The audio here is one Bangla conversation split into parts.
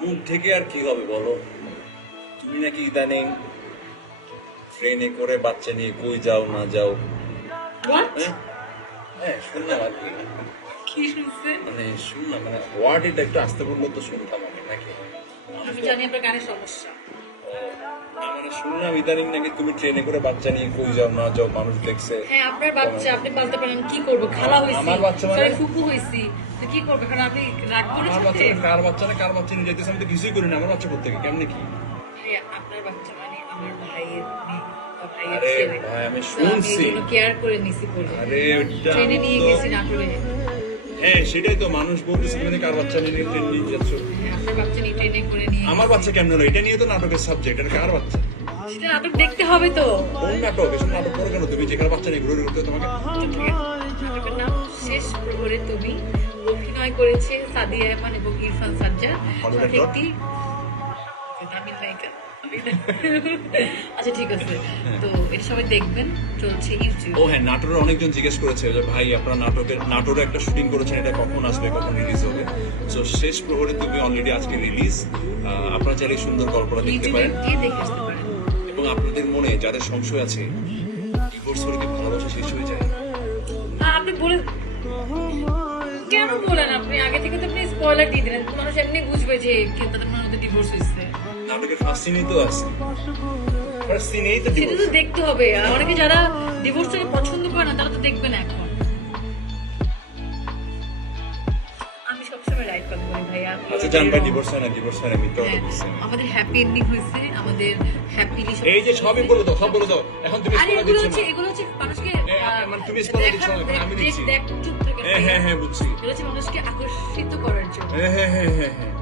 মুখ থেকে আর কি হবে বলো? তুমি নাকি ইদানিং ট্রেনে করে বাচ্চা নিয়ে কই যাও না যাও? হ্যাঁ? হ্যাঁ শুনলাম আর কি কি শুনছে? মানে শুনলাম মানে ওয়ার্ড এটা একটু আসতে বলল তো শুনতাম আমি নাকি? আমি জানি আপনার গানের সমস্যা। শুনলাম ইদানিং নাকি তুমি ট্রেনে করে বাচ্চা নিয়ে কই যাও না যাও মানুষ দেখছে। হ্যাঁ আপনার বাচ্চা আপনি পালতে পারেন কি করব? খালা হইছি আমার বাচ্চা মানে? হইছি। তো কি করব? কারণ আপনি রাগ আমার বাচ্চা না, কার বাচ্চা না কার বাচ্চা নিয়ে আমি তো কিছুই করি না আমার বাচ্চা করতে কেমনে কি? হ্যাঁ আপনার বাচ্চা মানে আমার ভাইয়ের আরে ভাই আমি শুনছি। কেয়ার করে নিছি বলে। আরে ট্রেনে নিয়ে হ্যাঁ সেটাই তো মানুষ বলতেছে তুমি কার বাচ্চা নিয়ে ট্রেন নিয়ে যাচ্ছ? হ্যাঁ, করে আমার বাচ্চা কেমন হলো? এটা নিয়ে তো নাটকের সাবজেক্ট এটা কার বাচ্চা? সেটা নাটক দেখতে হবে তো। কোন নাটক? এসব নাটক করো কেন তুমি? যেখানে বাচ্চা নিয়ে ঘুরে ঘুরতে তোমাকে। নাটকের নাম শেষ প্রহরে তুমি অভিনয় করেছে সাদিয়া রহমান এবং ইরফান সাজ্জা? একটি তামিল নায়িকা। আচ্ছা ঠিক আছে। তো এটা সবাই দেখবেন চলছে ইউটিউব ও হ্যাঁ নাটোরের অনেকজন জিজ্ঞেস করেছে যে ভাই আপনারা নাটকের নাটোরে একটা শুটিং করেছেন এটা কখন আসবে কখন রিলিজ হবে? তো শেষ প্রহরে তুমি অলরেডি আজকে রিলিজ আপনারা চাইলে সুন্দর গল্পটা দেখতে পারেন। দেখে আসতে পারেন। এবং আপনাদের মনে যাদের সংশয় আছে ডিভোর্স হলে কি ভালোবাসা শেষ হয়ে যায়? আপনি বলে কেন বলেন আপনি? আগে থেকে তো আপনি স্পয়লার দিয়ে দিলেন। মানুষ এমনি বুঝবে যে কি তাদের ডিভোর্স হয়েছে। নাটকের ফার্স্ট সিনেই তো আছে। ফার্স্ট সিনেই তো সেটা তো দেখতে হবে। অনেকে যারা ডিভোর্সটাকে পছন্দ করে না তারা তো দেখবে না এখন। আমি রাইট কথা বলি ভাইয়া। আচ্ছা জান ভাই ডিভোর্স হয় না ডিভোর্স হয় না মিথ্যা কথা হ্যাঁ, বলছে আমাদের হ্যাপি এন্ডিং হয়েছে আমাদের হ্যাপিলি এই যে সবই বলে দাও সব বলে দাও। এখন তুমি আরে এগুলো হচ্ছে এগুলো হচ্ছে মানুষকে মানে তুমি spoiler দিচ্ছ না, আমি দিচ্ছি। দেখ চুপ থেকে হ্যাঁ হ্যাঁ হ্যাঁ বুঝছি। এগুলো হচ্ছে মানুষকে আকর্ষিত করার জন্য। হ্যাঁ হ্যাঁ হ্যাঁ হ্যাঁ হ্যাঁ।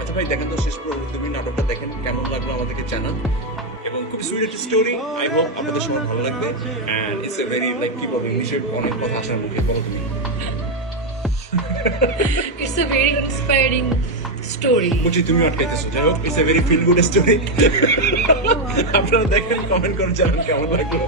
আচ্ছা ভাই দেখেন তো শেষ পর্যন্ত তুমি নাটকটা দেখেন কেমন লাগল আমাদেরকে জানান। এবং খুব সুইট একটা স্টোরি আই হোপ আপনাদের সবার ভালো লাগবে। And it's a very like কি বলব ইংলিশে অনেক কথা আসার মুখে বলো তুমি। It's a very inspiring story বুঝি তুমি আটকাইতেছো। যাই হোক it's a very feel good story আপনারা দেখেন কমেন্ট করে জানান কেমন লাগল।